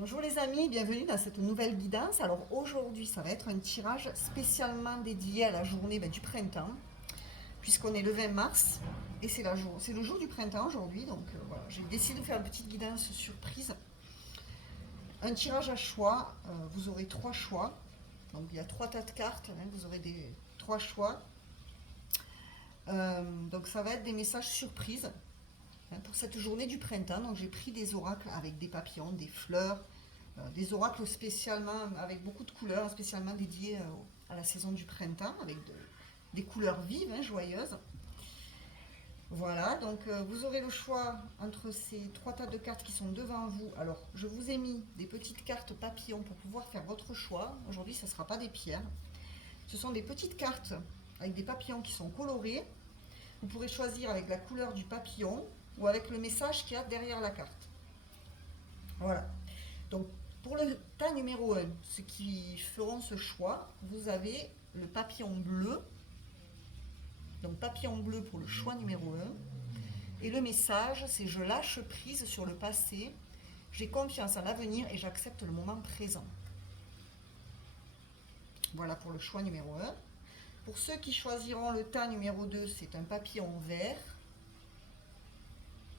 Bonjour les amis, bienvenue dans cette nouvelle guidance. Alors aujourd'hui, ça va être un tirage spécialement dédié à la journée du printemps, puisqu'on est le 20 mars et c'est le jour du printemps aujourd'hui. Donc voilà, j'ai décidé de faire une petite guidance surprise. Un tirage à choix, vous aurez trois choix. Donc il y a trois tas de cartes, vous aurez trois choix. Donc ça va être des messages surprises pour cette journée du printemps. Donc j'ai pris des oracles avec des papillons, des fleurs, des oracles spécialement avec beaucoup de couleurs, spécialement dédiés à la saison du printemps, avec des couleurs vives, joyeuses. Voilà, donc vous aurez le choix entre ces trois tas de cartes qui sont devant vous. Alors, je vous ai mis des petites cartes papillons pour pouvoir faire votre choix. Aujourd'hui, ce ne sera pas des pierres. Ce sont des petites cartes avec des papillons qui sont colorés. Vous pourrez choisir avec la couleur du papillon ou avec le message qu'il y a derrière la carte. Voilà. Donc, pour le tas numéro 1, ceux qui feront ce choix, vous avez le papillon bleu. Donc, papillon bleu pour le choix numéro 1. Et le message, c'est je lâche prise sur le passé, j'ai confiance en l'avenir et j'accepte le moment présent. Voilà pour le choix numéro 1. Pour ceux qui choisiront le tas numéro 2, c'est un papillon vert.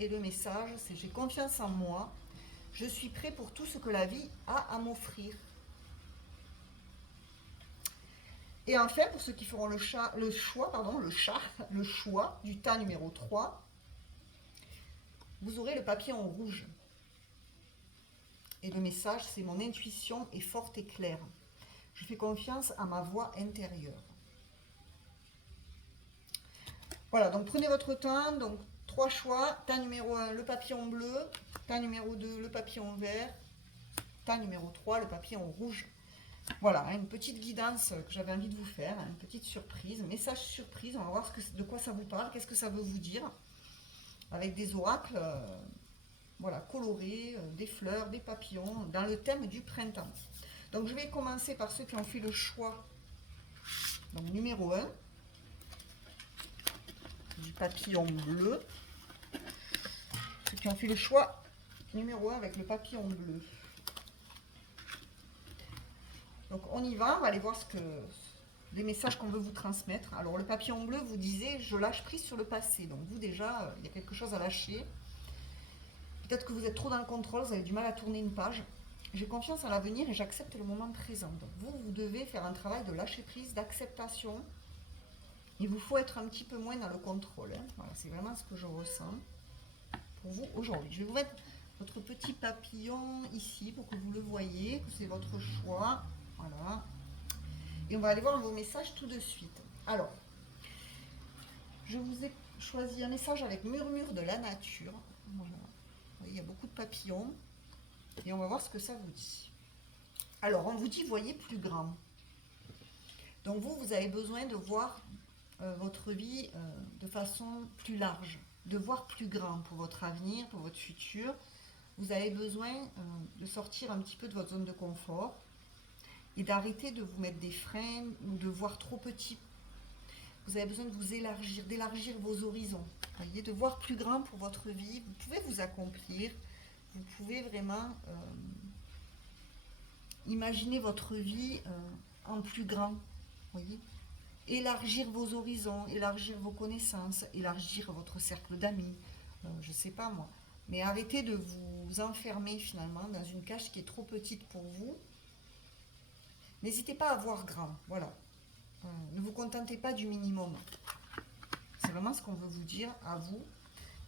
Et le message, c'est j'ai confiance en moi, je suis prêt pour tout ce que la vie a à m'offrir. Et enfin, pour ceux qui feront le choix du tas numéro 3, vous aurez le papillon rouge. Et le message, c'est mon intuition est forte et claire. Je fais confiance à ma voix intérieure. Voilà, donc prenez votre temps. Donc, trois choix. Tas numéro 1, le papillon bleu. Tas numéro 2, le papillon vert. Tas numéro 3, le papillon rouge. Voilà, une petite guidance que j'avais envie de vous faire, une petite surprise, message surprise. On va voir de quoi ça vous parle, qu'est-ce que ça veut vous dire. Avec des oracles voilà, colorés, des fleurs, des papillons, dans le thème du printemps. Donc je vais commencer par ceux qui ont fait le choix. Donc numéro 1, du papillon bleu. Ceux qui ont fait le choix numéro 1 avec le papillon bleu. Donc on y va, on va aller voir les messages qu'on veut vous transmettre. Alors le papillon bleu vous disait je lâche prise sur le passé. Donc vous déjà, il y a quelque chose à lâcher. Peut-être que vous êtes trop dans le contrôle, vous avez du mal à tourner une page. J'ai confiance en l'avenir et j'accepte le moment présent. Donc vous devez faire un travail de lâcher prise, d'acceptation. Il vous faut être un petit peu moins dans le contrôle. Voilà, c'est vraiment ce que je ressens pour vous aujourd'hui. Je vais vous mettre votre petit papillon ici pour que vous le voyez, que c'est votre choix. Voilà. Et on va aller voir vos messages tout de suite. Alors, je vous ai choisi un message avec murmure de la nature. Voilà. Vous voyez, il y a beaucoup de papillons. Et on va voir ce que ça vous dit. Alors, on vous dit, voyez plus grand. Donc vous avez besoin de voir votre vie de façon plus large, de voir plus grand pour votre avenir, pour votre futur. Vous avez besoin de sortir un petit peu de votre zone de confort et d'arrêter de vous mettre des freins ou de voir trop petit. Vous avez besoin de vous élargir, d'élargir vos horizons, voyez, de voir plus grand pour votre vie. Vous pouvez vous accomplir, vous pouvez vraiment imaginer votre vie en plus grand, voyez. Élargir vos horizons, élargir vos connaissances, élargir votre cercle d'amis, je ne sais pas moi. Mais arrêtez de vous enfermer finalement dans une cage qui est trop petite pour vous. N'hésitez pas à voir grand, voilà. Ne vous contentez pas du minimum. C'est vraiment ce qu'on veut vous dire à vous.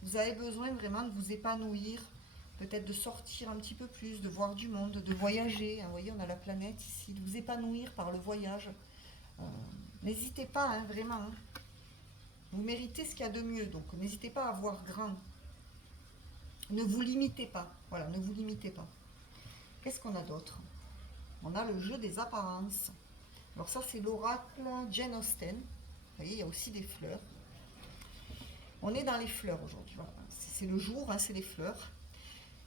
Vous avez besoin vraiment de vous épanouir, peut-être de sortir un petit peu plus, de voir du monde, de voyager. Vous voyez, on a la planète ici, de vous épanouir par le voyage. N'hésitez pas, vraiment. Vous méritez ce qu'il y a de mieux, donc n'hésitez pas à voir grand. Ne vous limitez pas. Voilà, ne vous limitez pas. Qu'est-ce qu'on a d'autre? On a le jeu des apparences. Alors ça, c'est l'oracle Jane Austen. Vous voyez, il y a aussi des fleurs. On est dans les fleurs aujourd'hui. Voilà. C'est le jour, c'est les fleurs.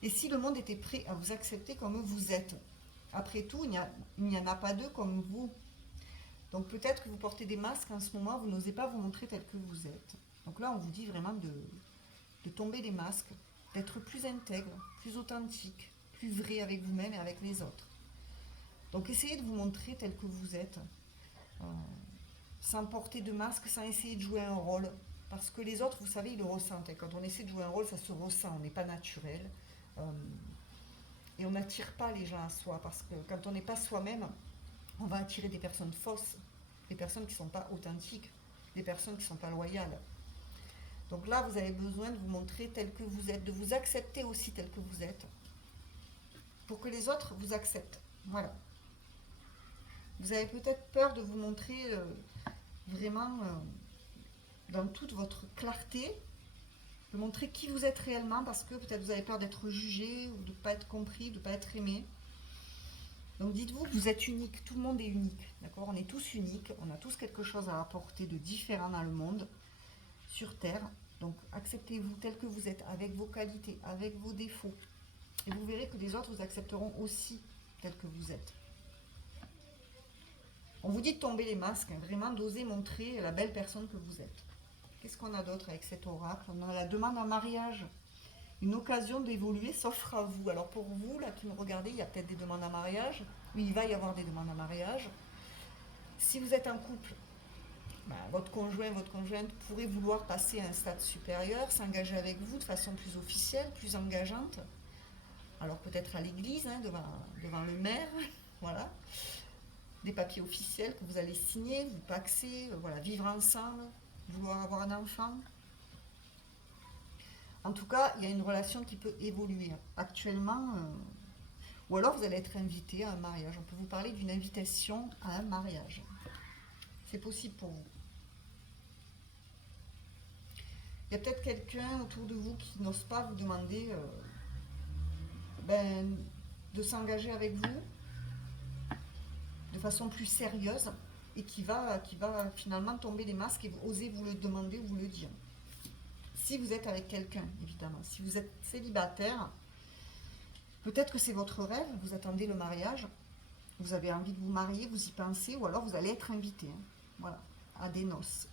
Et si le monde était prêt à vous accepter comme vous êtes? Après tout, il n'y en a pas deux comme vous. Donc peut-être que vous portez des masques en ce moment, vous n'osez pas vous montrer tel que vous êtes. Donc là, on vous dit vraiment de tomber des masques, d'être plus intègre, plus authentique, plus vrai avec vous-même et avec les autres. Donc essayez de vous montrer tel que vous êtes, euh, sans porter de masque, sans essayer de jouer un rôle. Parce que les autres, vous savez, ils le ressentent. Et quand on essaie de jouer un rôle, ça se ressent, on n'est pas naturel. Euh, et on n'attire pas les gens à soi, parce que quand on n'est pas soi-même, on va attirer des personnes fausses, des personnes qui ne sont pas authentiques, des personnes qui ne sont pas loyales. Donc là, vous avez besoin de vous montrer tel que vous êtes, de vous accepter aussi tel que vous êtes, pour que les autres vous acceptent. Voilà. Vous avez peut-être peur de vous montrer vraiment dans toute votre clarté, de montrer qui vous êtes réellement, parce que peut-être vous avez peur d'être jugé, ou de ne pas être compris, de ne pas être aimé. Donc dites-vous que vous êtes unique, tout le monde est unique, d'accord? On est tous uniques, on a tous quelque chose à apporter de différent dans le monde, sur Terre. Donc acceptez-vous tel que vous êtes, avec vos qualités, avec vos défauts. Et vous verrez que les autres vous accepteront aussi tel que vous êtes. On vous dit de tomber les masques, hein, vraiment d'oser montrer la belle personne que vous êtes. Qu'est-ce qu'on a d'autre avec cet oracle? On a la demande en mariage. Une occasion d'évoluer s'offre à vous. Alors pour vous, là, qui me regardez, il y a peut-être des demandes en mariage. Oui, il va y avoir des demandes en mariage. Si vous êtes en couple, votre conjoint, votre conjointe pourrait vouloir passer à un stade supérieur, s'engager avec vous de façon plus officielle, plus engageante. Alors peut-être à l'église, hein, devant le maire, voilà. Des papiers officiels que vous allez signer, vous paxer, voilà, vivre ensemble, vouloir avoir un enfant. En tout cas, il y a une relation qui peut évoluer. Actuellement, ou alors vous allez être invité à un mariage. On peut vous parler d'une invitation à un mariage. C'est possible pour vous. Il y a peut-être quelqu'un autour de vous qui n'ose pas vous demander de s'engager avec vous de façon plus sérieuse et qui va finalement tomber les masques et oser vous le demander ou vous le dire. Si vous êtes avec quelqu'un, évidemment. Si vous êtes célibataire, peut-être que c'est votre rêve, vous attendez le mariage, vous avez envie de vous marier, vous y pensez, ou alors vous allez être invité, hein, voilà, à des noces.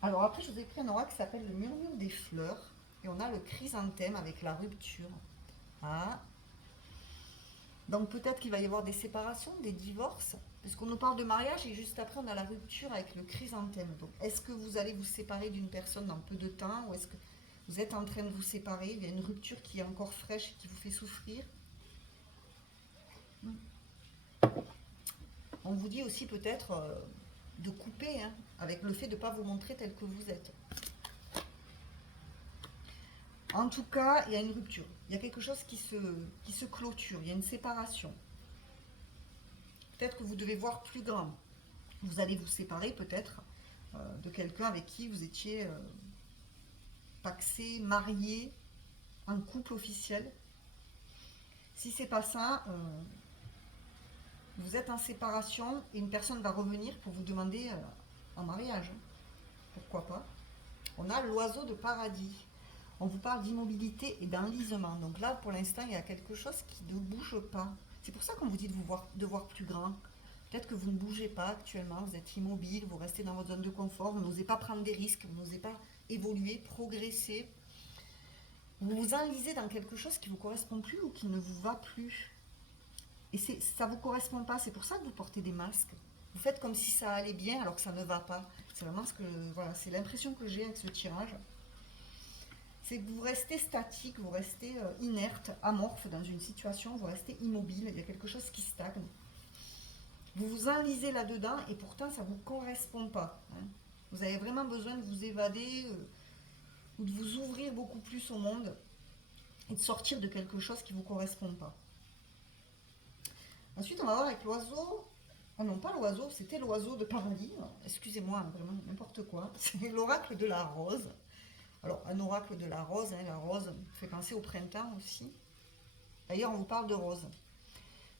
Alors après, je vous ai pris un oracle qui s'appelle le murmure des fleurs, et on a le chrysanthème avec la rupture. Ah. Donc peut-être qu'il va y avoir des séparations, des divorces, parce qu'on nous parle de mariage et juste après on a la rupture avec le chrysanthème. Donc est-ce que vous allez vous séparer d'une personne dans peu de temps, ou est-ce que vous êtes en train de vous séparer, il y a une rupture qui est encore fraîche et qui vous fait souffrir? On vous dit aussi peut-être de couper hein, avec le fait de ne pas vous montrer tel que vous êtes. En tout cas, il y a une rupture. Il y a quelque chose qui se clôture. Il y a une séparation. Peut-être que vous devez voir plus grand. Vous allez vous séparer peut-être de quelqu'un avec qui vous étiez pacsé, marié, en couple officiel. Si c'est pas ça, vous êtes en séparation et une personne va revenir pour vous demander en mariage. Pourquoi pas? On a l'oiseau de paradis. On vous parle d'immobilité et d'enlisement. Donc là, pour l'instant, il y a quelque chose qui ne bouge pas. C'est pour ça qu'on vous dit de voir plus grand. Peut-être que vous ne bougez pas actuellement, vous êtes immobile, vous restez dans votre zone de confort, vous n'osez pas prendre des risques, vous n'osez pas évoluer, progresser. Vous vous enlisez dans quelque chose qui ne vous correspond plus ou qui ne vous va plus. Et ça ne vous correspond pas, c'est pour ça que vous portez des masques. Vous faites comme si ça allait bien alors que ça ne va pas. C'est vraiment c'est l'impression que j'ai avec ce tirage. C'est que vous restez statique, vous restez inerte, amorphe dans une situation, vous restez immobile, il y a quelque chose qui stagne. Vous vous enlisez là-dedans et pourtant ça ne vous correspond pas. Hein. Vous avez vraiment besoin de vous évader ou de vous ouvrir beaucoup plus au monde et de sortir de quelque chose qui ne vous correspond pas. Ensuite, on va voir avec l'oiseau. Oh non, pas l'oiseau, c'était l'oiseau de paradis. Excusez-moi, vraiment n'importe quoi. C'est l'oracle de la rose. Alors, un oracle de la rose, hein, la rose fait penser au printemps aussi. D'ailleurs, on vous parle de rose.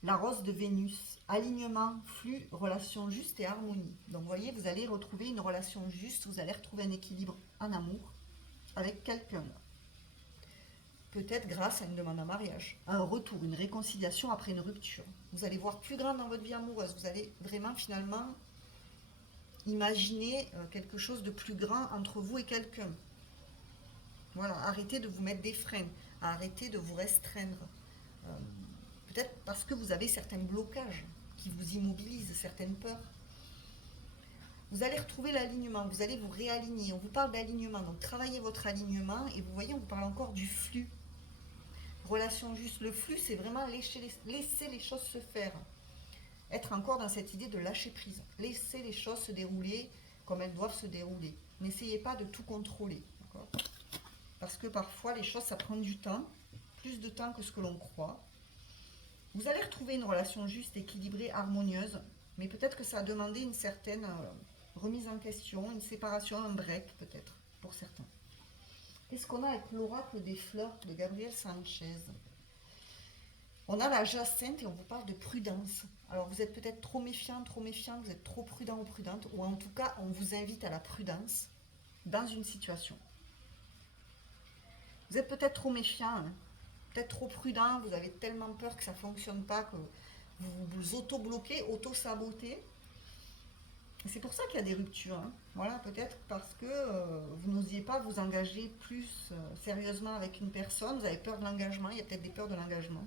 La rose de Vénus, alignement, flux, relation juste et harmonie. Donc, vous voyez, vous allez retrouver une relation juste, vous allez retrouver un équilibre en amour avec quelqu'un. Peut-être grâce à une demande en mariage, un retour, une réconciliation après une rupture. Vous allez voir plus grand dans votre vie amoureuse. Vous allez vraiment, finalement, imaginer quelque chose de plus grand entre vous et quelqu'un. Voilà, arrêtez de vous mettre des freins, arrêtez de vous restreindre. Peut-être parce que vous avez certains blocages qui vous immobilisent, certaines peurs. Vous allez retrouver l'alignement, vous allez vous réaligner. On vous parle d'alignement, donc travaillez votre alignement et vous voyez, on vous parle encore du flux. Relation juste, le flux, c'est vraiment laisser les choses se faire. Être encore dans cette idée de lâcher prise. Laissez les choses se dérouler comme elles doivent se dérouler. N'essayez pas de tout contrôler. Parce que parfois, les choses, ça prend du temps, plus de temps que ce que l'on croit. Vous allez retrouver une relation juste, équilibrée, harmonieuse, mais peut-être que ça a demandé une certaine remise en question, une séparation, un break peut-être, pour certains. Qu'est-ce qu'on a avec l'oracle des fleurs de Gabriel Sanchez? On a la jacinthe et on vous parle de prudence. Alors vous êtes peut-être trop méfiant, vous êtes trop prudent ou prudente, ou en tout cas, on vous invite à la prudence dans une situation. Vous êtes peut-être trop méfiant, hein, peut-être trop prudent, vous avez tellement peur que ça ne fonctionne pas, que vous vous auto-bloquez, auto-sabotez. C'est pour ça qu'il y a des ruptures. Hein. Voilà, peut-être parce que vous n'osiez pas vous engager plus sérieusement avec une personne, vous avez peur de l'engagement, il y a peut-être des peurs de l'engagement.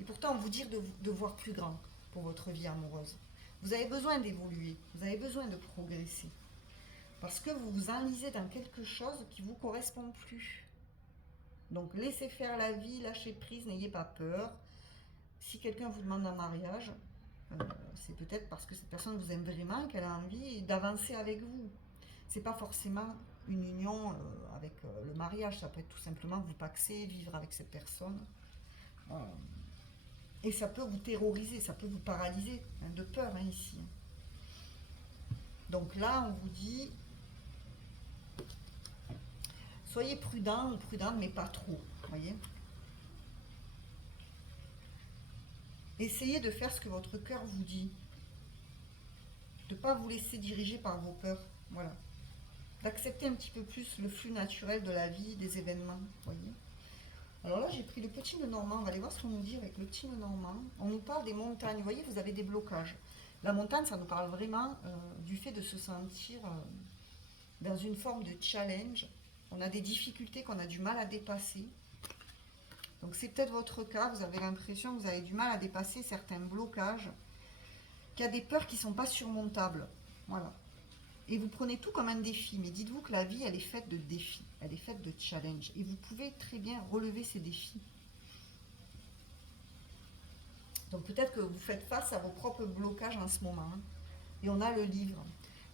Et pourtant, on vous dit de voir plus grand pour votre vie amoureuse. Vous avez besoin d'évoluer, vous avez besoin de progresser. Parce que vous vous enlisez dans quelque chose qui ne vous correspond plus. Donc laissez faire la vie, lâchez prise, n'ayez pas peur. Si quelqu'un vous demande un mariage, c'est peut-être parce que cette personne vous aime vraiment, qu'elle a envie d'avancer avec vous. C'est pas forcément une union avec le mariage, ça peut être tout simplement vous paxer, vivre avec cette personne. Et ça peut vous terroriser, ça peut vous paralyser, hein, de peur hein, ici. Donc là, on vous dit, soyez prudent ou prudente, mais pas trop, voyez. Essayez de faire ce que votre cœur vous dit. De ne pas vous laisser diriger par vos peurs. Voilà. D'accepter un petit peu plus le flux naturel de la vie, des événements. Voyez. Alors là, j'ai pris le petit nœud normand. On va aller voir ce qu'on nous dit avec le petit nœud normand. On nous parle des montagnes. Vous voyez, vous avez des blocages. La montagne, ça nous parle vraiment du fait de se sentir dans une forme de challenge. On a des difficultés qu'on a du mal à dépasser. Donc c'est peut-être votre cas, vous avez l'impression que vous avez du mal à dépasser certains blocages, qu'il y a des peurs qui ne sont pas surmontables. Voilà. Et vous prenez tout comme un défi, mais dites-vous que la vie, elle est faite de défis, elle est faite de challenges, et vous pouvez très bien relever ces défis. Donc peut-être que vous faites face à vos propres blocages en ce moment. Hein. Et on a le livre.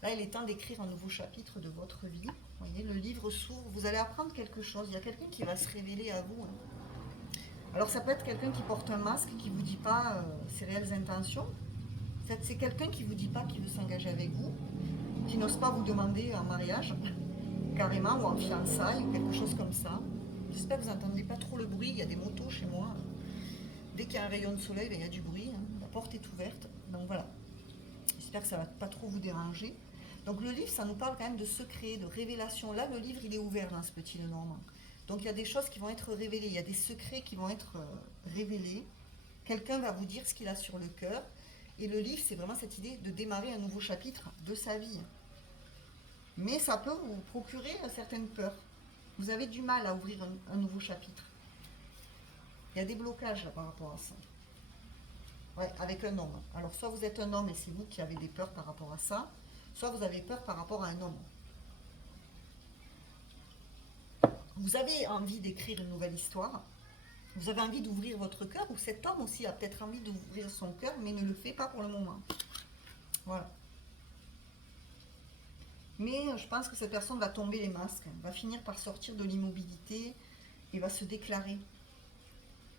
Là, il est temps d'écrire un nouveau chapitre de votre vie. Vous voyez, le livre s'ouvre, vous allez apprendre quelque chose. Il y a quelqu'un qui va se révéler à vous. Hein. Alors ça peut être quelqu'un qui porte un masque, qui ne vous dit pas ses réelles intentions. En fait, c'est quelqu'un qui ne vous dit pas qu'il veut s'engager avec vous, qui n'ose pas vous demander un mariage, carrément, ou en fiançailles, ou quelque chose comme ça. J'espère que vous n'entendez pas trop le bruit, il y a des motos chez moi. Dès qu'il y a un rayon de soleil, il y a du bruit, hein. La porte est ouverte, donc voilà. J'espère que ça ne va pas trop vous déranger. Donc le livre, ça nous parle quand même de secrets, de révélations. Là, le livre, il est ouvert dans ce petit Lenormand. Donc il y a des choses qui vont être révélées, il y a des secrets qui vont être révélés. Quelqu'un va vous dire ce qu'il a sur le cœur. Et le livre, c'est vraiment cette idée de démarrer un nouveau chapitre de sa vie. Mais ça peut vous procurer certaines peurs. Vous avez du mal à ouvrir un nouveau chapitre. Il y a des blocages là, par rapport à ça. Ouais, avec un homme. Alors soit vous êtes un homme et c'est vous qui avez des peurs par rapport à ça, soit vous avez peur par rapport à un homme. Vous avez envie d'écrire une nouvelle histoire, vous avez envie d'ouvrir votre cœur, ou cet homme aussi a peut-être envie d'ouvrir son cœur, mais ne le fait pas pour le moment. Voilà. Mais je pense que cette personne va tomber les masques, va finir par sortir de l'immobilité et va se déclarer.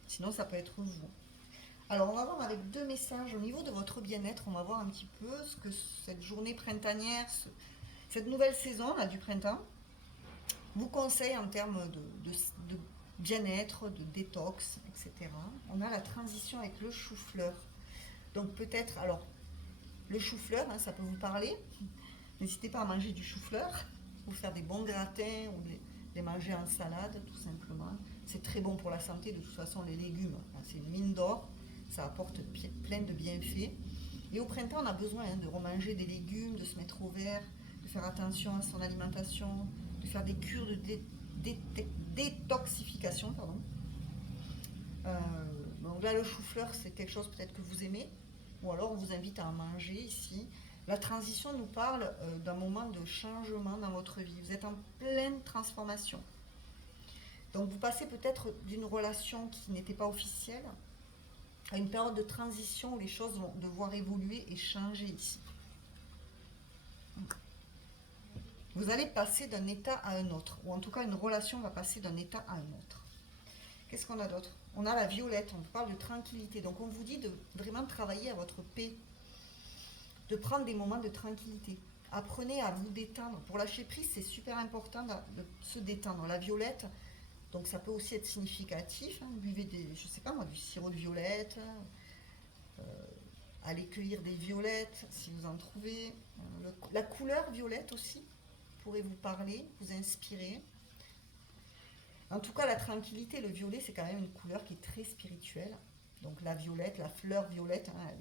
Sinon, ça peut être vous. Alors, on va voir avec deux messages au niveau de votre bien-être. On va voir un petit peu ce que cette journée printanière, cette nouvelle saison là, du printemps, vous conseille en termes de bien-être, de détox, etc. On a la transition avec le chou-fleur. Donc peut-être, alors, le chou-fleur, hein, ça peut vous parler. N'hésitez pas à manger du chou-fleur, ou faire des bons gratins, ou les manger en salade, tout simplement. C'est très bon pour la santé, de toute façon, les légumes, c'est une mine d'or, ça apporte plein de bienfaits. Et au printemps, on a besoin de remanger des légumes, de se mettre au vert, de faire attention à son alimentation, de faire des cures de détoxification, pardon. Donc là, le chou-fleur, c'est quelque chose peut-être que vous aimez, ou alors on vous invite à en manger ici. La transition nous parle d'un moment de changement dans votre vie. Vous êtes en pleine transformation. Donc vous passez peut-être d'une relation qui n'était pas officielle à une période de transition où les choses vont devoir évoluer et changer ici. Vous allez passer d'un état à un autre, ou en tout cas une relation va passer d'un état à un autre. Qu'est-ce qu'on a d'autre? On a la violette, on parle de tranquillité. Donc on vous dit de vraiment travailler à votre paix, de prendre des moments de tranquillité. Apprenez à vous détendre. Pour lâcher prise, c'est super important de se détendre. La violette, donc ça peut aussi être significatif. Hein. Buvez je sais pas moi, du sirop de violette. Allez cueillir des violettes si vous en trouvez. La couleur violette aussi pourrait vous parler, vous inspirer. En tout cas, la tranquillité, le violet, c'est quand même une couleur qui est très spirituelle. Donc la violette, la fleur violette, hein,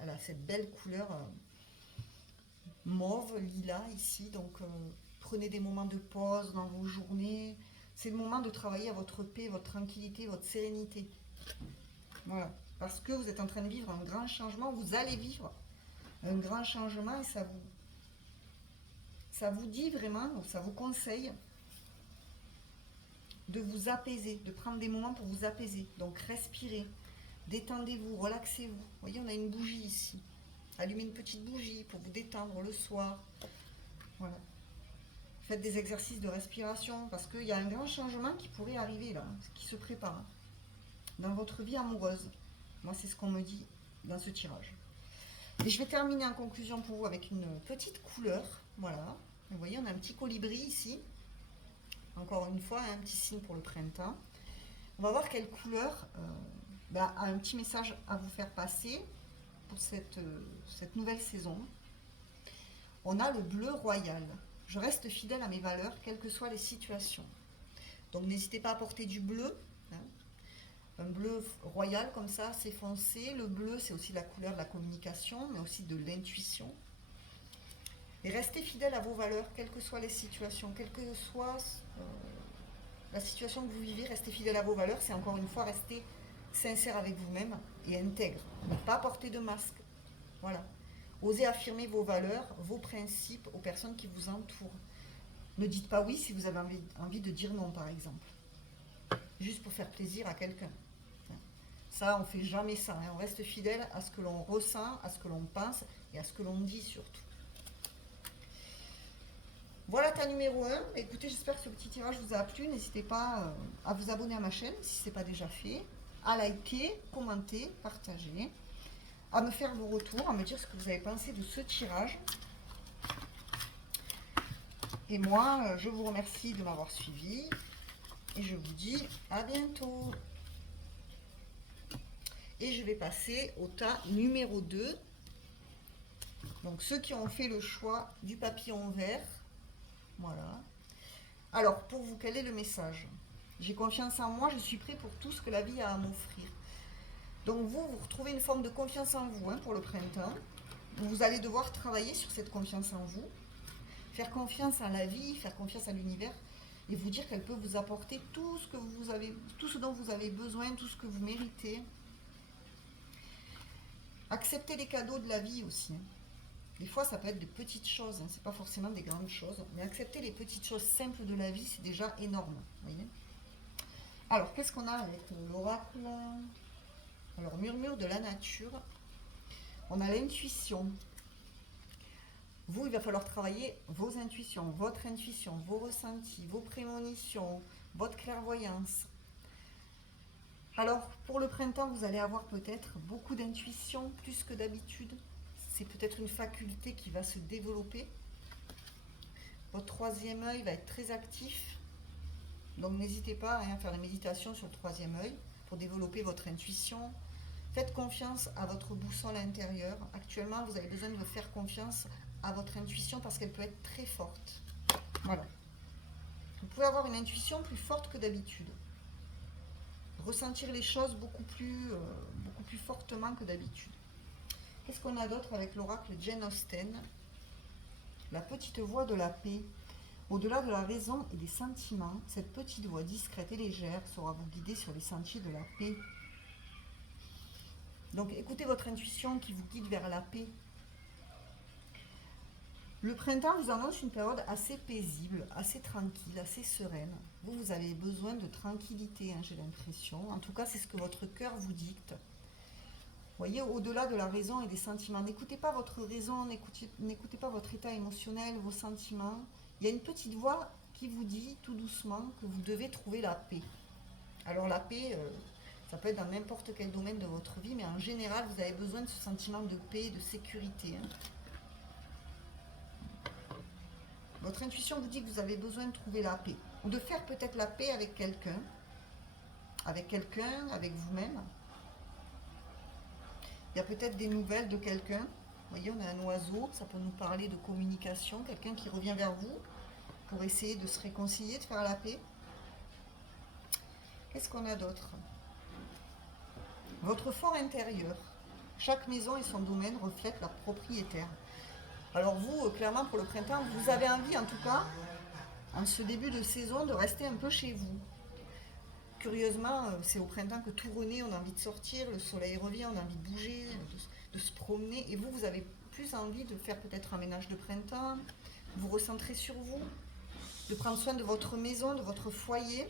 elle a cette belle couleur mauve, lilas ici. Donc prenez des moments de pause dans vos journées. C'est le moment de travailler à votre paix, votre tranquillité, votre sérénité. Voilà. Parce que vous êtes en train de vivre un grand changement, vous allez vivre un grand changement et ça vous dit vraiment, ça vous conseille de vous apaiser, de prendre des moments pour vous apaiser. Donc respirez, détendez-vous, relaxez-vous. Vous voyez, on a une bougie ici. Allumez une petite bougie pour vous détendre le soir. Voilà. Faites des exercices de respiration parce qu'il y a un grand changement qui pourrait arriver là, qui se prépare dans votre vie amoureuse. Moi, c'est ce qu'on me dit dans ce tirage. Et je vais terminer en conclusion pour vous avec une petite couleur. Voilà. Vous voyez, on a un petit colibri ici. Encore une fois, un petit signe pour le printemps. On va voir quelle couleur a un petit message à vous faire passer pour cette nouvelle saison. On a le bleu royal. Je reste fidèle à mes valeurs, quelles que soient les situations. Donc n'hésitez pas à porter du bleu. Hein. Un bleu royal comme ça, c'est foncé. Le bleu, c'est aussi la couleur de la communication, mais aussi de l'intuition. Et restez fidèle à vos valeurs, quelles que soient les situations, quelle que soit la situation que vous vivez, restez fidèle à vos valeurs. C'est encore une fois rester sincère avec vous-même et intègre. Ne pas porter de masque. Voilà. Osez affirmer vos valeurs, vos principes aux personnes qui vous entourent. Ne dites pas oui si vous avez envie de dire non, par exemple. Juste pour faire plaisir à quelqu'un. Ça, on ne fait jamais ça. Hein. On reste fidèle à ce que l'on ressent, à ce que l'on pense et à ce que l'on dit surtout. Voilà ta numéro 1. Écoutez, j'espère que ce petit tirage vous a plu. N'hésitez pas à vous abonner à ma chaîne si ce n'est pas déjà fait, à liker, commenter, partager, à me faire vos retours, à me dire ce que vous avez pensé de ce tirage. Et moi, je vous remercie de m'avoir suivi et je vous dis à bientôt. Et je vais passer au tas numéro 2. Donc ceux qui ont fait le choix du papillon vert. Voilà. Alors, pour vous, quel est le message? J'ai confiance en moi, je suis prêt pour tout ce que la vie a à m'offrir. Donc vous retrouvez une forme de confiance en vous pour le printemps. Vous allez devoir travailler sur cette confiance en vous, faire confiance à la vie, faire confiance à l'univers et vous dire qu'elle peut vous apporter tout ce que vous avez, tout ce dont vous avez besoin, tout ce que vous méritez. Acceptez les cadeaux de la vie aussi. Des fois, ça peut être des petites choses, c'est pas forcément des grandes choses, mais accepter les petites choses simples de la vie, c'est déjà énorme. Voyez. Alors, qu'est-ce qu'on a avec l'oracle? Alors, murmure de la nature. On a l'intuition. Vous, il va falloir travailler vos intuitions, votre intuition, vos ressentis, vos prémonitions, votre clairvoyance. Alors, pour le printemps, vous allez avoir peut-être beaucoup d'intuition, plus que d'habitude. C'est peut-être une faculté qui va se développer. Votre troisième œil va être très actif. Donc n'hésitez pas à faire des méditations sur le troisième œil pour développer votre intuition. Faites confiance à votre boussole intérieure. Actuellement, vous avez besoin de faire confiance à votre intuition parce qu'elle peut être très forte. Voilà. Vous pouvez avoir une intuition plus forte que d'habitude. Ressentir les choses beaucoup plus fortement que d'habitude. Qu'est-ce qu'on a d'autre avec l'oracle Jane Austen? La petite voix de la paix. Au-delà de la raison et des sentiments, cette petite voix discrète et légère saura vous guider sur les sentiers de la paix. Donc écoutez votre intuition qui vous guide vers la paix. Le printemps vous annonce une période assez paisible, assez tranquille, assez sereine. Vous, vous avez besoin de tranquillité, hein, j'ai l'impression. En tout cas, c'est ce que votre cœur vous dicte. Vous voyez, au-delà de la raison et des sentiments, n'écoutez pas votre raison, n'écoutez pas votre état émotionnel, vos sentiments. Il y a une petite voix qui vous dit tout doucement que vous devez trouver la paix. Alors la paix, ça peut être dans n'importe quel domaine de votre vie, mais en général, vous avez besoin de ce sentiment de paix, de sécurité. Hein. Votre intuition vous dit que vous avez besoin de trouver la paix, ou de faire peut-être la paix avec quelqu'un, avec vous-même. Il y a peut-être des nouvelles de quelqu'un. Vous voyez, on a un oiseau, ça peut nous parler de communication, quelqu'un qui revient vers vous pour essayer de se réconcilier, de faire la paix. Qu'est-ce qu'on a d'autre? Votre fort intérieur. Chaque maison et son domaine reflètent leur propriétaire. Alors vous, clairement pour le printemps, vous avez envie en tout cas, en ce début de saison, de rester un peu chez vous. Curieusement, c'est au printemps que tout renaît, on a envie de sortir, le soleil revient, on a envie de bouger, de se promener. Et vous, vous avez plus envie de faire peut-être un ménage de printemps, vous recentrer sur vous, de prendre soin de votre maison, de votre foyer.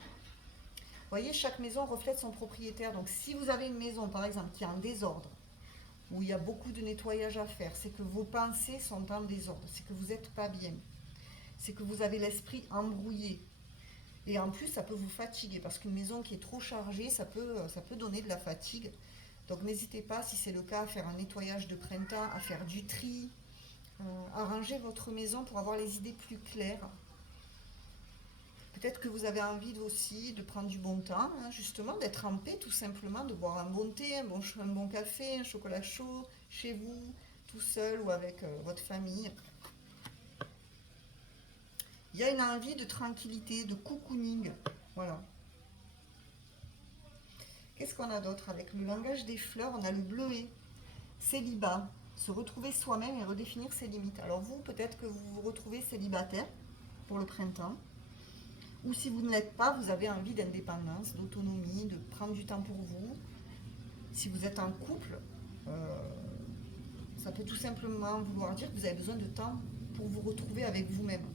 Vous voyez, chaque maison reflète son propriétaire. Donc si vous avez une maison, par exemple, qui est en désordre, où il y a beaucoup de nettoyage à faire, c'est que vos pensées sont en désordre, c'est que vous n'êtes pas bien, c'est que vous avez l'esprit embrouillé. Et en plus, ça peut vous fatiguer, parce qu'une maison qui est trop chargée, ça peut donner de la fatigue. Donc n'hésitez pas, si c'est le cas, à faire un nettoyage de printemps, à faire du tri, à ranger votre maison pour avoir les idées plus claires. Peut-être que vous avez envie aussi de prendre du bon temps, hein, justement, d'être en paix tout simplement, de boire un bon thé, un bon café, un chocolat chaud, chez vous, tout seul ou avec votre famille. Il y a une envie de tranquillité, de cocooning. Voilà. Qu'est-ce qu'on a d'autre? Avec le langage des fleurs, on a le bleuet, célibat, se retrouver soi-même et redéfinir ses limites. Alors vous, peut-être que vous vous retrouvez célibataire pour le printemps. Ou si vous ne l'êtes pas, vous avez envie d'indépendance, d'autonomie, de prendre du temps pour vous. Si vous êtes en couple, ça peut tout simplement vouloir dire que vous avez besoin de temps pour vous retrouver avec vous-même.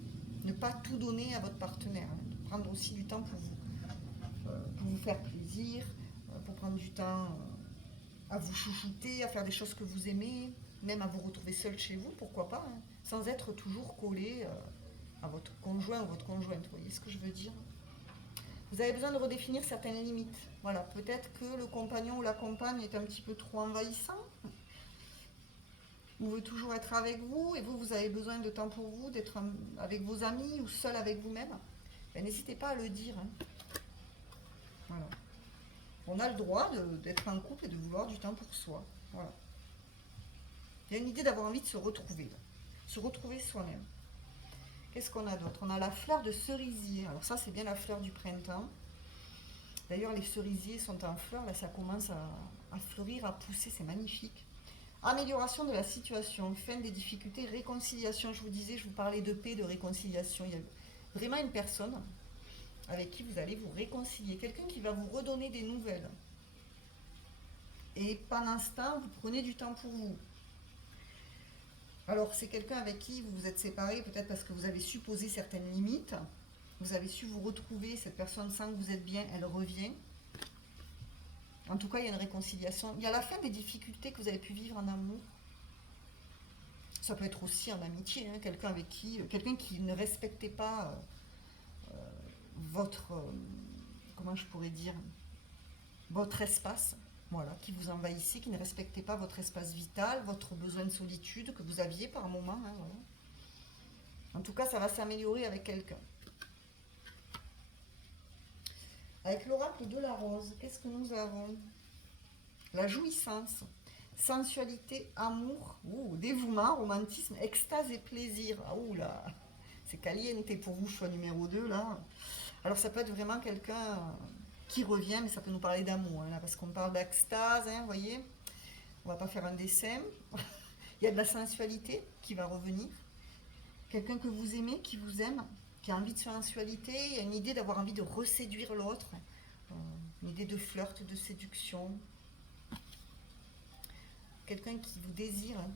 Ne pas tout donner à votre partenaire. Prendre aussi du temps pour vous faire plaisir, pour prendre du temps à vous chouchouter, à faire des choses que vous aimez, même à vous retrouver seul chez vous, pourquoi pas, hein, sans être toujours collé à votre conjoint ou votre conjointe, vous voyez ce que je veux dire? Vous avez besoin de redéfinir certaines limites. Voilà, peut-être que le compagnon ou la compagne est un petit peu trop envahissant, ou veut toujours être avec vous, et vous avez besoin de temps pour vous, d'être avec vos amis ou seul avec vous-même. Ben, n'hésitez pas à le dire. Hein. Voilà. On a le droit d'être en couple et de vouloir du temps pour soi. Voilà. Il y a une idée d'avoir envie de se retrouver soi-même. Qu'est-ce qu'on a d'autre? On a la fleur de cerisier. Alors ça, c'est bien la fleur du printemps. D'ailleurs, les cerisiers sont en fleurs. Là, ça commence à fleurir, à pousser. C'est magnifique. Amélioration de la situation, fin des difficultés, réconciliation. Je vous disais, je vous parlais de paix, de réconciliation. Il y a vraiment une personne avec qui vous allez vous réconcilier. Quelqu'un qui va vous redonner des nouvelles. Et pendant ce temps, vous prenez du temps pour vous. Alors, c'est quelqu'un avec qui vous vous êtes séparés, peut-être parce que vous avez su poser certaines limites. Vous avez su vous retrouver, cette personne sent que vous êtes bien, elle revient. En tout cas, il y a une réconciliation. Il y a la fin des difficultés que vous avez pu vivre en amour. Ça peut être aussi en amitié, hein, quelqu'un qui ne respectait pas votre, comment je pourrais dire, votre espace. Voilà, qui vous envahissait, qui ne respectait pas votre espace vital, votre besoin de solitude que vous aviez par moment. Hein, voilà. En tout cas, ça va s'améliorer avec quelqu'un. Avec l'oracle de la rose, qu'est-ce que nous avons? La jouissance, sensualité, amour, dévouement, romantisme, extase et plaisir. Ah oula, c'est caliente pour vous, choix numéro 2 là. Alors ça peut être vraiment quelqu'un qui revient, mais ça peut nous parler d'amour, hein, là, parce qu'on parle d'extase, hein, vous voyez. On va pas faire un dessin. Il y a de la sensualité qui va revenir. Quelqu'un que vous aimez, qui vous aime, qui a envie de sensualité. Il y a une idée d'avoir envie de reséduire l'autre. Une idée de flirt, de séduction. quelqu'un qui vous désire, hein,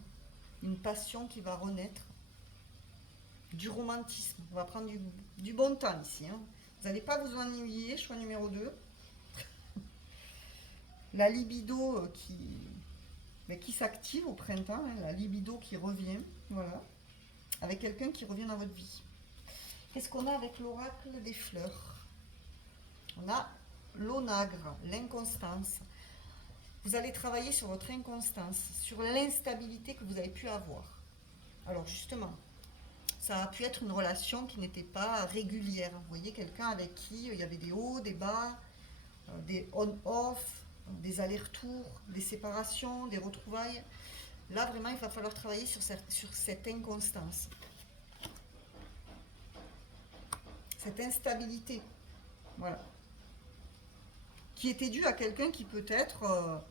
une passion qui va renaître, du romantisme. On va prendre du bon temps ici. Hein. Vous n'allez pas vous ennuyer, choix numéro 2. La libido qui s'active au printemps, hein, la libido qui revient, voilà, avec quelqu'un qui revient dans votre vie. Qu'est-ce qu'on a avec l'oracle des fleurs? On a l'onagre, l'inconstance. Vous allez travailler sur votre inconstance, sur l'instabilité que vous avez pu avoir. Alors justement, ça a pu être une relation qui n'était pas régulière. Vous voyez, quelqu'un avec qui il y avait des hauts, des bas, des on-off, des allers-retours, des séparations, des retrouvailles. Là, vraiment, il va falloir travailler sur cette inconstance. Cette instabilité. Voilà. Qui était due à quelqu'un qui peut-être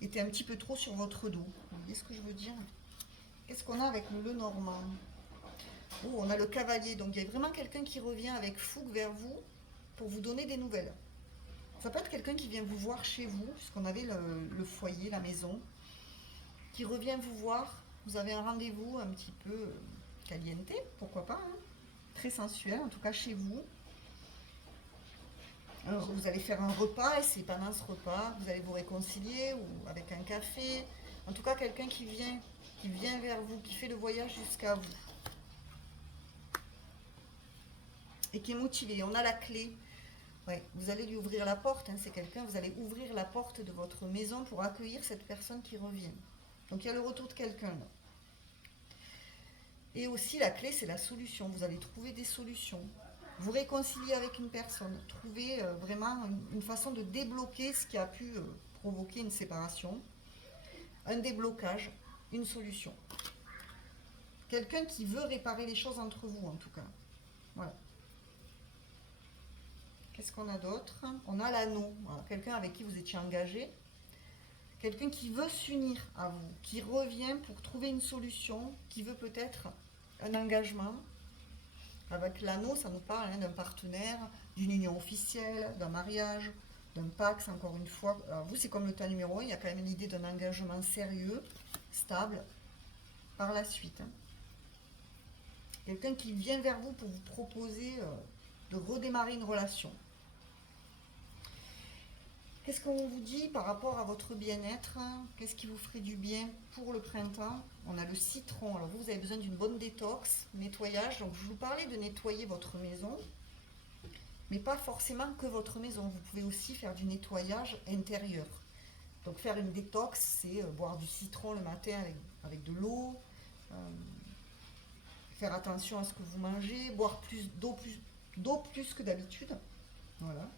était un petit peu trop sur votre dos. Vous voyez ce que je veux dire? Qu'est-ce qu'on a avec le Normand? Oh, on a le cavalier. Donc, il y a vraiment quelqu'un qui revient avec fougue vers vous pour vous donner des nouvelles. Ça peut être quelqu'un qui vient vous voir chez vous, puisqu'on avait le foyer, la maison, qui revient vous voir. Vous avez un rendez-vous un petit peu caliente, pourquoi pas, hein, très sensuel, en tout cas chez vous. Alors, vous allez faire un repas, et c'est pendant ce repas, vous allez vous réconcilier, ou avec un café. En tout cas, quelqu'un qui vient vers vous, qui fait le voyage jusqu'à vous. Et qui est motivé. On a la clé. Ouais, vous allez lui ouvrir la porte, hein, c'est quelqu'un, vous allez ouvrir la porte de votre maison pour accueillir cette personne qui revient. Donc il y a le retour de quelqu'un là. Et aussi la clé, c'est la solution. Vous allez trouver des solutions. Vous réconcilier avec une personne. Trouver vraiment une façon de débloquer ce qui a pu provoquer une séparation. Un déblocage, une solution. Quelqu'un qui veut réparer les choses entre vous en tout cas. Voilà. Qu'est-ce qu'on a d'autre? On a l'anneau, voilà, quelqu'un avec qui vous étiez engagé, quelqu'un qui veut s'unir à vous, qui revient pour trouver une solution, qui veut peut-être un engagement. Avec l'anneau, ça nous parle d'un partenaire, d'une union officielle, d'un mariage, d'un pax, encore une fois. Alors vous, c'est comme le tas numéro 1, il y a quand même l'idée d'un engagement sérieux, stable, par la suite. Hein. Quelqu'un qui vient vers vous pour vous proposer de redémarrer une relation. Qu'est-ce qu'on vous dit par rapport à votre bien-être? Qu'est-ce qui vous ferait du bien pour le printemps? On a le citron. Alors vous avez besoin d'une bonne détox, nettoyage. Donc je vous parlais de nettoyer votre maison, mais pas forcément que votre maison. Vous pouvez aussi faire du nettoyage intérieur. Donc faire une détox, c'est boire du citron le matin avec de l'eau, faire attention à ce que vous mangez, boire d'eau plus que d'habitude. Voilà.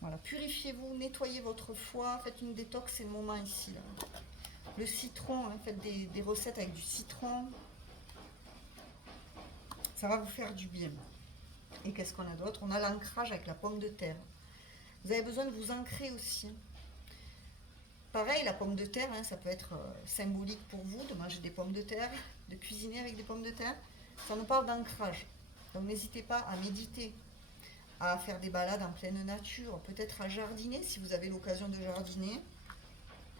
Voilà, purifiez-vous, nettoyez votre foie, faites une détox, c'est le moment ici. Là. Le citron, hein, faites des recettes avec du citron. Ça va vous faire du bien. Et qu'est-ce qu'on a d'autre? On a l'ancrage avec la pomme de terre. Vous avez besoin de vous ancrer aussi. Pareil, la pomme de terre, hein, ça peut être symbolique pour vous de manger des pommes de terre, de cuisiner avec des pommes de terre. Ça nous parle d'ancrage. Donc n'hésitez pas à méditer, à faire des balades en pleine nature, peut-être à jardiner si vous avez l'occasion de jardiner,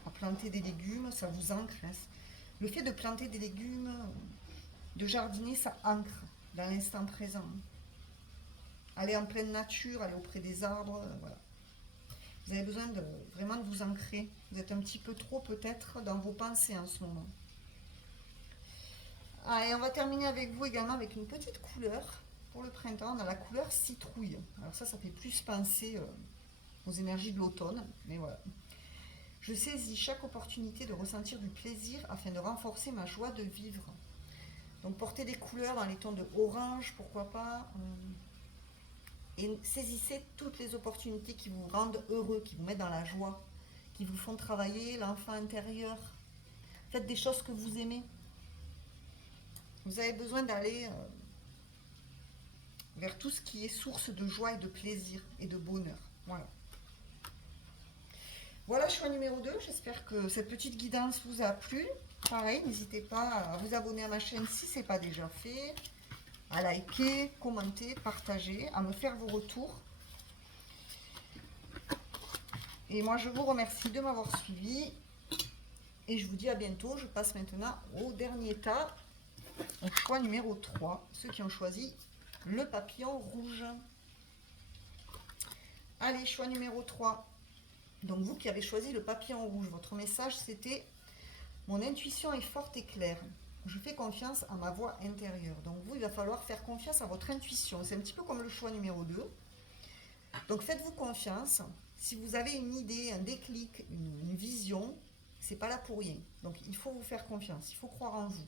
à planter des légumes, ça vous ancre. Hein. Le fait de planter des légumes, de jardiner, ça ancre dans l'instant présent. Aller en pleine nature, aller auprès des arbres, voilà. Vous avez besoin vraiment de vous ancrer. Vous êtes un petit peu trop peut-être dans vos pensées en ce moment. Ah, et on va terminer avec vous également avec une petite couleur. Pour le printemps, on a la couleur citrouille. Alors ça fait plus penser aux énergies de l'automne. Mais voilà. Je saisis chaque opportunité de ressentir du plaisir afin de renforcer ma joie de vivre. Donc portez des couleurs dans les tons de orange, pourquoi pas. Et saisissez toutes les opportunités qui vous rendent heureux, qui vous mettent dans la joie, qui vous font travailler l'enfant intérieur. Faites des choses que vous aimez. Vous avez besoin d'aller vers tout ce qui est source de joie et de plaisir et de bonheur. Voilà. Voilà, choix numéro 2. J'espère que cette petite guidance vous a plu. Pareil, n'hésitez pas à vous abonner à ma chaîne si ce n'est pas déjà fait, à liker, commenter, partager, à me faire vos retours. Et moi, je vous remercie de m'avoir suivi. Et je vous dis à bientôt. Je passe maintenant au dernier tas, au choix numéro 3. Ceux qui ont choisi le papillon rouge. Allez, choix numéro 3. Donc vous qui avez choisi le papillon rouge, votre message c'était: mon intuition est forte et claire. Je fais confiance à ma voix intérieure. Donc vous, il va falloir faire confiance à votre intuition. C'est un petit peu comme le choix numéro 2. Donc faites-vous confiance. Si vous avez une idée, un déclic, une vision, c'est pas là pour rien. Donc il faut vous faire confiance, il faut croire en vous.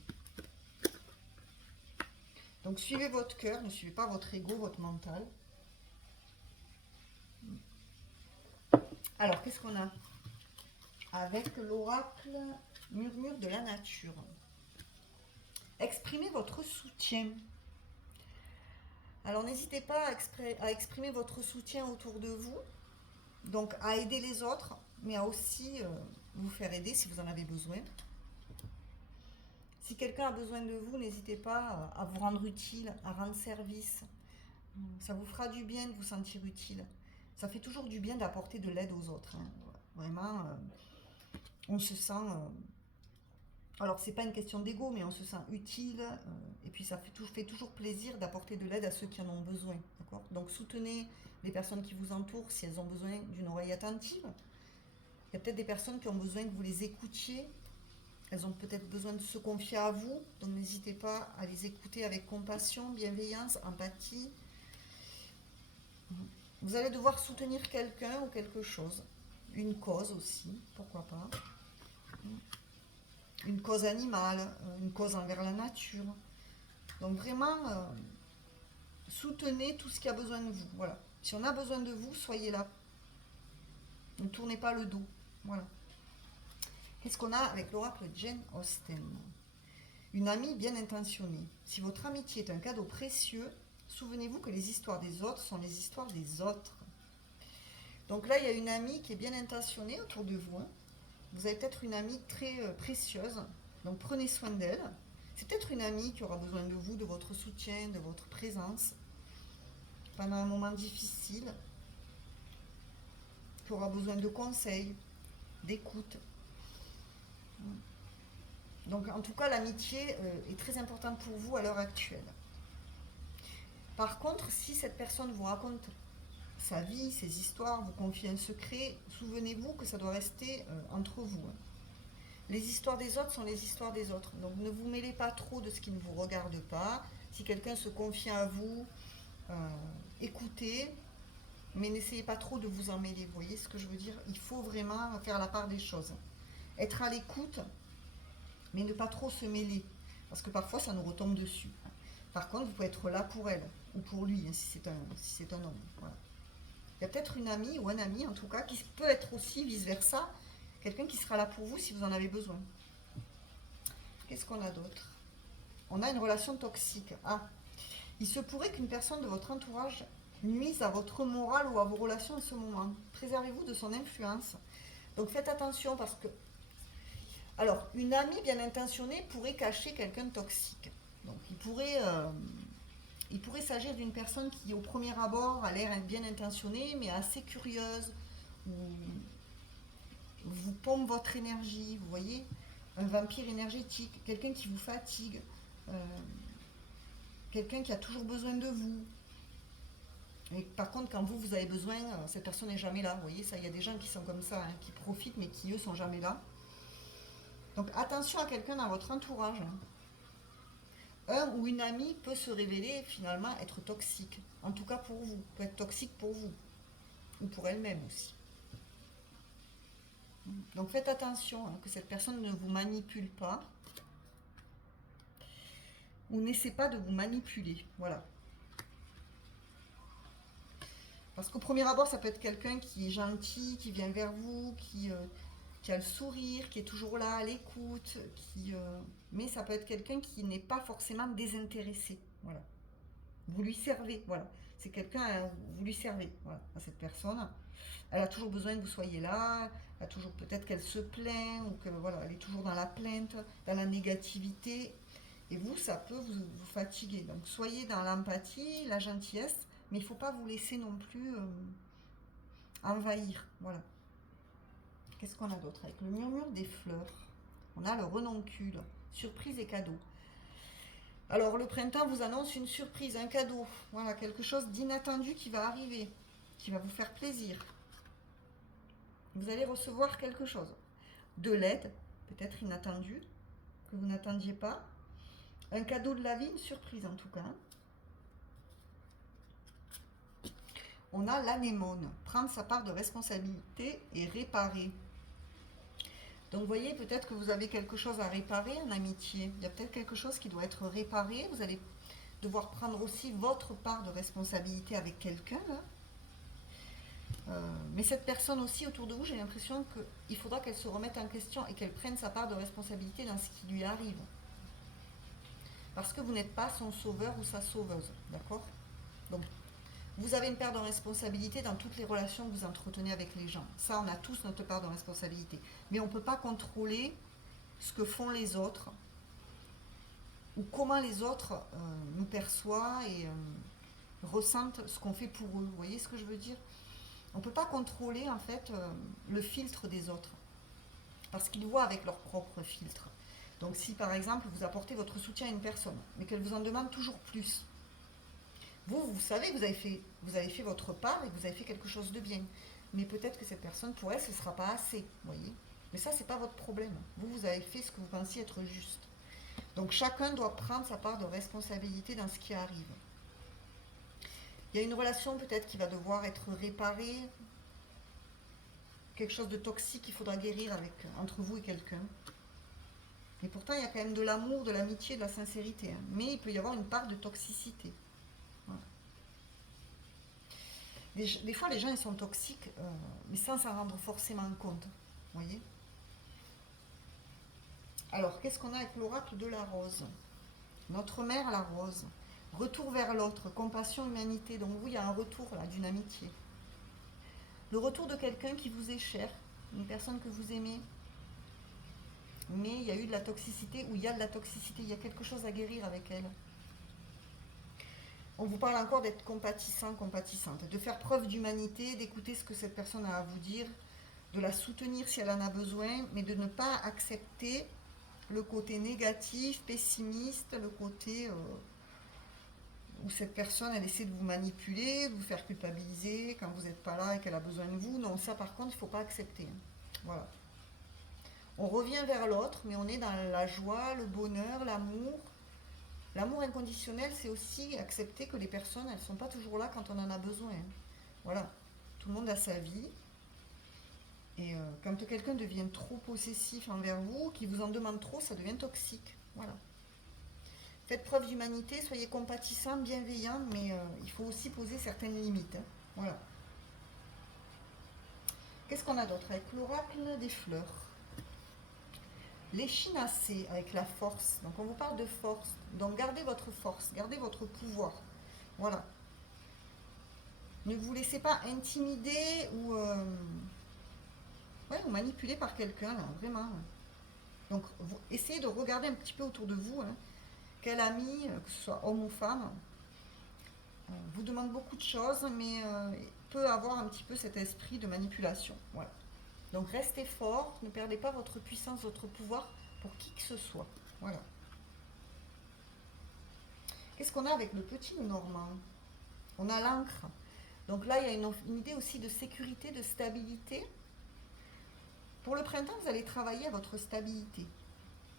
Donc suivez votre cœur, ne suivez pas votre ego, votre mental. Alors qu'est-ce qu'on a avec l'oracle murmure de la nature? Exprimez votre soutien. Alors n'hésitez pas à exprimer votre soutien autour de vous, donc à aider les autres, mais à aussi vous faire aider si vous en avez besoin. Si quelqu'un a besoin de vous, n'hésitez pas à vous rendre utile, à rendre service. Ça vous fera du bien de vous sentir utile. Ça fait toujours du bien d'apporter de l'aide aux autres. Hein. Vraiment, on se sent... alors, c'est pas une question d'ego, mais on se sent utile. Et puis, ça fait toujours plaisir d'apporter de l'aide à ceux qui en ont besoin. Donc, soutenez les personnes qui vous entourent si elles ont besoin d'une oreille attentive. Il y a peut-être des personnes qui ont besoin que vous les écoutiez. Elles ont peut-être besoin de se confier à vous. Donc, n'hésitez pas à les écouter avec compassion, bienveillance, empathie. Vous allez devoir soutenir quelqu'un ou quelque chose. Une cause aussi, pourquoi pas. Une cause animale, une cause envers la nature. Donc vraiment, soutenez tout ce qui a besoin de vous. Voilà. Si on a besoin de vous, soyez là. Ne tournez pas le dos. Voilà. Qu'est-ce qu'on a avec l'oracle Jane Austen? Une amie bien intentionnée. Si votre amitié est un cadeau précieux, souvenez-vous que les histoires des autres sont les histoires des autres. Donc là, il y a une amie qui est bien intentionnée autour de vous. Vous avez peut-être une amie très précieuse. Donc prenez soin d'elle. C'est peut-être une amie qui aura besoin de vous, de votre soutien, de votre présence pendant un moment difficile, qui aura besoin de conseils, d'écoute. Donc en tout cas, l'amitié est très importante pour vous à l'heure actuelle. Par contre, si cette personne vous raconte sa vie, ses histoires, vous confie un secret, souvenez-vous que ça doit rester entre vous. Les histoires des autres sont les histoires des autres. Donc ne vous mêlez pas trop de ce qui ne vous regarde pas. Si quelqu'un se confie à vous, écoutez, mais n'essayez pas trop de vous en mêler. Vous voyez ce que je veux dire? Il faut vraiment faire la part des choses. Être à l'écoute, mais ne pas trop se mêler. Parce que parfois, ça nous retombe dessus. Par contre, vous pouvez être là pour elle, ou pour lui, si c'est un homme. Voilà. Il y a peut-être une amie, ou un ami en tout cas, qui peut être aussi vice-versa, quelqu'un qui sera là pour vous si vous en avez besoin. Qu'est-ce qu'on a d'autre? On a une relation toxique. Ah, il se pourrait qu'une personne de votre entourage nuise à votre morale ou à vos relations en ce moment. Préservez-vous de son influence. Donc faites attention parce que... Alors, une amie bien intentionnée pourrait cacher quelqu'un de toxique. Donc il pourrait s'agir d'une personne qui au premier abord a l'air bien intentionnée mais assez curieuse, ou vous pompe votre énergie, vous voyez, un vampire énergétique, quelqu'un qui vous fatigue, quelqu'un qui a toujours besoin de vous. Et par contre, quand vous avez besoin, cette personne n'est jamais là. Vous voyez, ça, il y a des gens qui sont comme ça, hein, qui profitent, mais qui, eux, sont jamais là. Donc, attention à quelqu'un dans votre entourage. Un ou une amie peut se révéler, finalement, être toxique. En tout cas, pour vous. Peut être toxique pour vous. Ou pour elle-même aussi. Donc, faites attention, hein, que cette personne ne vous manipule pas. Ou n'essaie pas de vous manipuler. Voilà. Parce qu'au premier abord, ça peut être quelqu'un qui est gentil, qui vient vers vous, qui a le sourire, qui est toujours là à l'écoute, mais ça peut être quelqu'un qui n'est pas forcément désintéressé. Voilà. Vous lui servez, voilà. C'est quelqu'un, vous lui servez, voilà, à cette personne. Elle a toujours besoin que vous soyez là, elle a toujours peut-être qu'elle se plaint, ou que voilà, elle est toujours dans la plainte, dans la négativité. Et vous, ça peut vous fatiguer. Donc soyez dans l'empathie, la gentillesse, mais il ne faut pas vous laisser non plus envahir. Voilà. Qu'est-ce qu'on a d'autre avec le murmure des fleurs? On a le renoncule, surprise et cadeau. Alors le printemps vous annonce une surprise, un cadeau. Voilà, quelque chose d'inattendu qui va arriver, qui va vous faire plaisir. Vous allez recevoir quelque chose. De l'aide, peut-être inattendue, que vous n'attendiez pas. Un cadeau de la vie, une surprise en tout cas. On a l'anémone, prendre sa part de responsabilité et réparer. Donc vous voyez, peut-être que vous avez quelque chose à réparer en amitié. Il y a peut-être quelque chose qui doit être réparé. Vous allez devoir prendre aussi votre part de responsabilité avec quelqu'un. Mais cette personne aussi autour de vous, j'ai l'impression qu'il faudra qu'elle se remette en question et qu'elle prenne sa part de responsabilité dans ce qui lui arrive. Parce que vous n'êtes pas son sauveur ou sa sauveuse, d'accord? Donc, vous avez une part de responsabilité dans toutes les relations que vous entretenez avec les gens. Ça, on a tous notre part de responsabilité. Mais on ne peut pas contrôler ce que font les autres ou comment les autres nous perçoivent et ressentent ce qu'on fait pour eux. Vous voyez ce que je veux dire? On ne peut pas contrôler en fait le filtre des autres parce qu'ils voient avec leur propre filtre. Donc si par exemple vous apportez votre soutien à une personne mais qu'elle vous en demande toujours plus, vous savez que vous avez fait votre part et que vous avez fait quelque chose de bien. Mais peut-être que cette personne, pour elle, ce ne sera pas assez, vous voyez. Mais ça, ce n'est pas votre problème. Vous avez fait ce que vous pensiez être juste. Donc chacun doit prendre sa part de responsabilité dans ce qui arrive. Il y a une relation peut-être qui va devoir être réparée, quelque chose de toxique qu'il faudra guérir entre vous et quelqu'un. Et pourtant, il y a quand même de l'amour, de l'amitié, de la sincérité. Hein. Mais il peut y avoir une part de toxicité. Voilà. Des fois, les gens, ils sont toxiques, mais sans s'en rendre forcément compte. Vous voyez? Alors, qu'est-ce qu'on a avec l'oracle de la rose? Notre mère, la rose. Retour vers l'autre, compassion, humanité. Donc, vous, il y a un retour là d'une amitié. Le retour de quelqu'un qui vous est cher, une personne que vous aimez. Mais il y a eu de la toxicité, ou il y a de la toxicité, il y a quelque chose à guérir avec elle. On vous parle encore d'être compatissant, compatissante, de faire preuve d'humanité, d'écouter ce que cette personne a à vous dire, de la soutenir si elle en a besoin, mais de ne pas accepter le côté négatif, pessimiste, le côté où cette personne, elle essaie de vous manipuler, de vous faire culpabiliser quand vous n'êtes pas là et qu'elle a besoin de vous. Non, ça par contre, il ne faut pas accepter. Voilà. On revient vers l'autre, mais on est dans la joie, le bonheur, l'amour. L'amour inconditionnel, c'est aussi accepter que les personnes, elles ne sont pas toujours là quand on en a besoin. Voilà. Tout le monde a sa vie. Et quand quelqu'un devient trop possessif envers vous, qui vous en demande trop, ça devient toxique. Voilà. Faites preuve d'humanité, soyez compatissants, bienveillants, mais il faut aussi poser certaines limites. Hein. Voilà. Qu'est-ce qu'on a d'autre avec l'oracle des fleurs? L'échinacée avec la force. Donc on vous parle de force. Donc gardez votre force, gardez votre pouvoir. Voilà. Ne vous laissez pas intimider ou manipuler par quelqu'un, vraiment. Donc essayez de regarder un petit peu autour de vous. Hein, quel ami, que ce soit homme ou femme, vous demande beaucoup de choses, mais peut avoir un petit peu cet esprit de manipulation. Voilà. Donc restez fort, ne perdez pas votre puissance, votre pouvoir pour qui que ce soit. Voilà. Qu'est-ce qu'on a avec le petit Normand? On a l'encre. Donc là, il y a une idée aussi de sécurité, de stabilité. Pour le printemps, vous allez travailler à votre stabilité.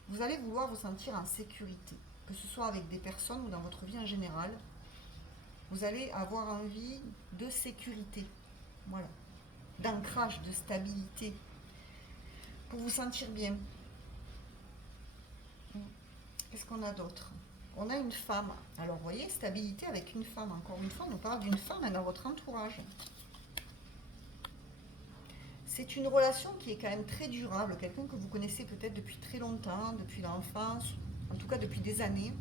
Vous allez vouloir vous sentir en sécurité, que ce soit avec des personnes ou dans votre vie en général. Vous allez avoir envie de sécurité. Voilà. D'ancrage, de stabilité, pour vous sentir bien. Qu'est-ce qu'on a d'autre? On a une femme. Alors, vous voyez, stabilité avec une femme. Encore une fois, on parle d'une femme dans votre entourage. C'est une relation qui est quand même très durable. Quelqu'un que vous connaissez peut-être depuis très longtemps, depuis l'enfance, en tout cas depuis des années,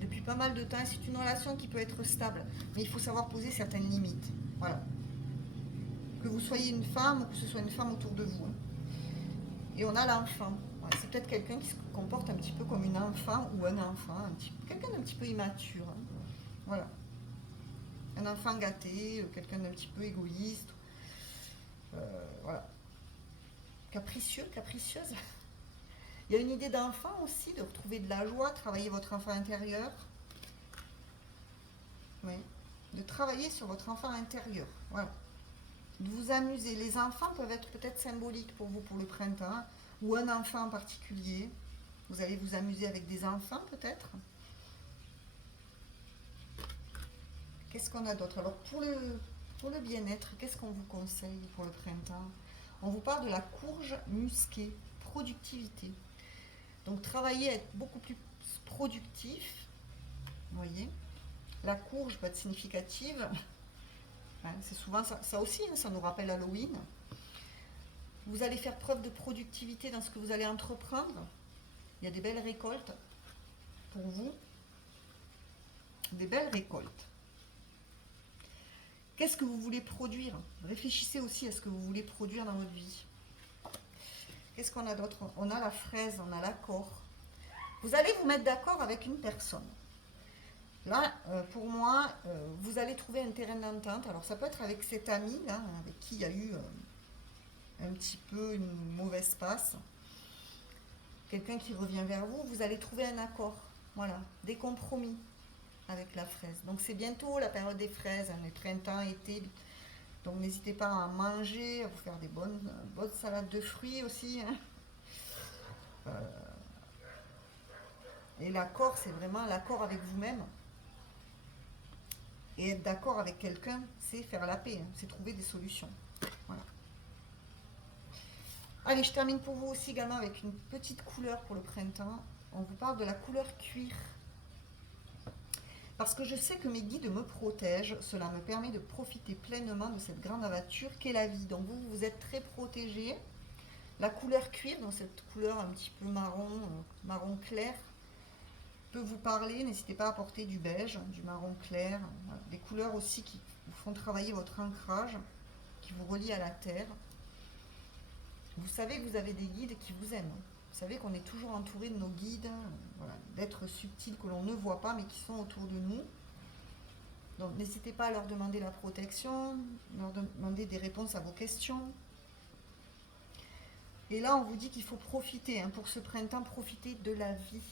depuis pas mal de temps. C'est une relation qui peut être stable, mais il faut savoir poser certaines limites. Voilà. Que vous soyez une femme ou que ce soit une femme autour de vous. Et on a l'enfant. Voilà, c'est peut-être quelqu'un qui se comporte un petit peu comme une enfant ou un enfant, quelqu'un d'un petit peu immature. Hein. Voilà. Un enfant gâté, quelqu'un d'un petit peu égoïste. Voilà. Capricieux, capricieuse. Il y a une idée d'enfant aussi, de retrouver de la joie, travailler votre enfant intérieur. Oui. De travailler sur votre enfant intérieur. Voilà. De vous amuser. Les enfants peuvent être peut-être symboliques pour vous pour le printemps, ou un enfant en particulier. Vous allez vous amuser avec des enfants peut-être. Qu'est-ce qu'on a d'autre? Alors pour le bien-être, qu'est-ce qu'on vous conseille pour le printemps? On vous parle de la courge musquée, productivité. Donc travailler à être beaucoup plus productif, vous voyez. La courge peut être significative. Hein, c'est souvent ça aussi, hein, ça nous rappelle Halloween. Vous allez faire preuve de productivité dans ce que vous allez entreprendre. Il y a des belles récoltes pour vous. Des belles récoltes. Qu'est-ce que vous voulez produire? Réfléchissez aussi à ce que vous voulez produire dans votre vie. Qu'est-ce qu'on a d'autre? On a la fraise, on a l'accord. Vous allez vous mettre d'accord avec une personne. Là, pour moi, vous allez trouver un terrain d'entente. Alors, ça peut être avec cet ami, là, avec qui il y a eu un petit peu une mauvaise passe. Quelqu'un qui revient vers vous, vous allez trouver un accord. Voilà, des compromis avec la fraise. Donc, c'est bientôt la période des fraises, hein, les printemps, été. Donc, n'hésitez pas à en manger, à vous faire des bonnes salades de fruits aussi. Hein. Et l'accord, c'est vraiment l'accord avec vous-même. Et être d'accord avec quelqu'un, c'est faire la paix, hein, c'est trouver des solutions. Voilà. Allez, je termine pour vous aussi également avec une petite couleur pour le printemps. On vous parle de la couleur cuir. Parce que je sais que mes guides me protègent, cela me permet de profiter pleinement de cette grande aventure qu'est la vie. Donc vous, vous êtes très protégés. La couleur cuir, donc cette couleur un petit peu marron, marron clair, peut vous parler. N'hésitez pas à porter du beige, du marron clair, voilà. Des couleurs aussi qui vous font travailler votre ancrage, qui vous relient à la terre. Vous savez que vous avez des guides qui vous aiment. Vous savez qu'on est toujours entouré de nos guides, voilà, d'êtres subtils que l'on ne voit pas mais qui sont autour de nous. Donc n'hésitez pas à leur demander la protection, leur demander des réponses à vos questions. Et là, on vous dit qu'il faut profiter, hein, pour ce printemps, profiter de la vie.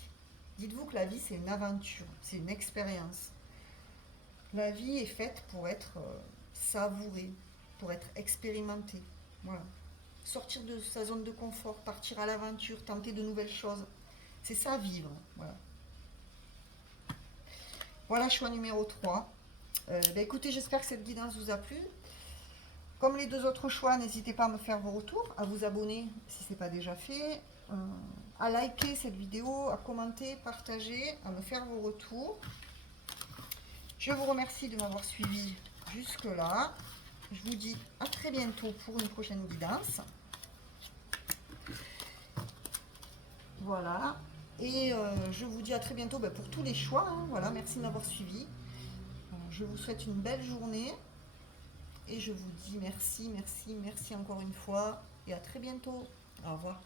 Dites-vous que la vie, c'est une aventure, c'est une expérience. La vie est faite pour être savourée, pour être expérimentée. Voilà. Sortir de sa zone de confort, partir à l'aventure, tenter de nouvelles choses. C'est ça, vivre. Voilà. Voilà, choix numéro 3. Écoutez, j'espère que cette guidance vous a plu. Comme les deux autres choix, n'hésitez pas à me faire vos retours, à vous abonner si ce n'est pas déjà fait, à liker cette vidéo, à commenter, partager, à me faire vos retours. Je vous remercie de m'avoir suivi jusque-là. Je vous dis à très bientôt pour une prochaine guidance. Voilà. Et je vous dis à très bientôt pour tous les choix. Hein. Voilà, merci de m'avoir suivi. Je vous souhaite une belle journée. Et je vous dis merci, merci, merci encore une fois. Et à très bientôt. Au revoir.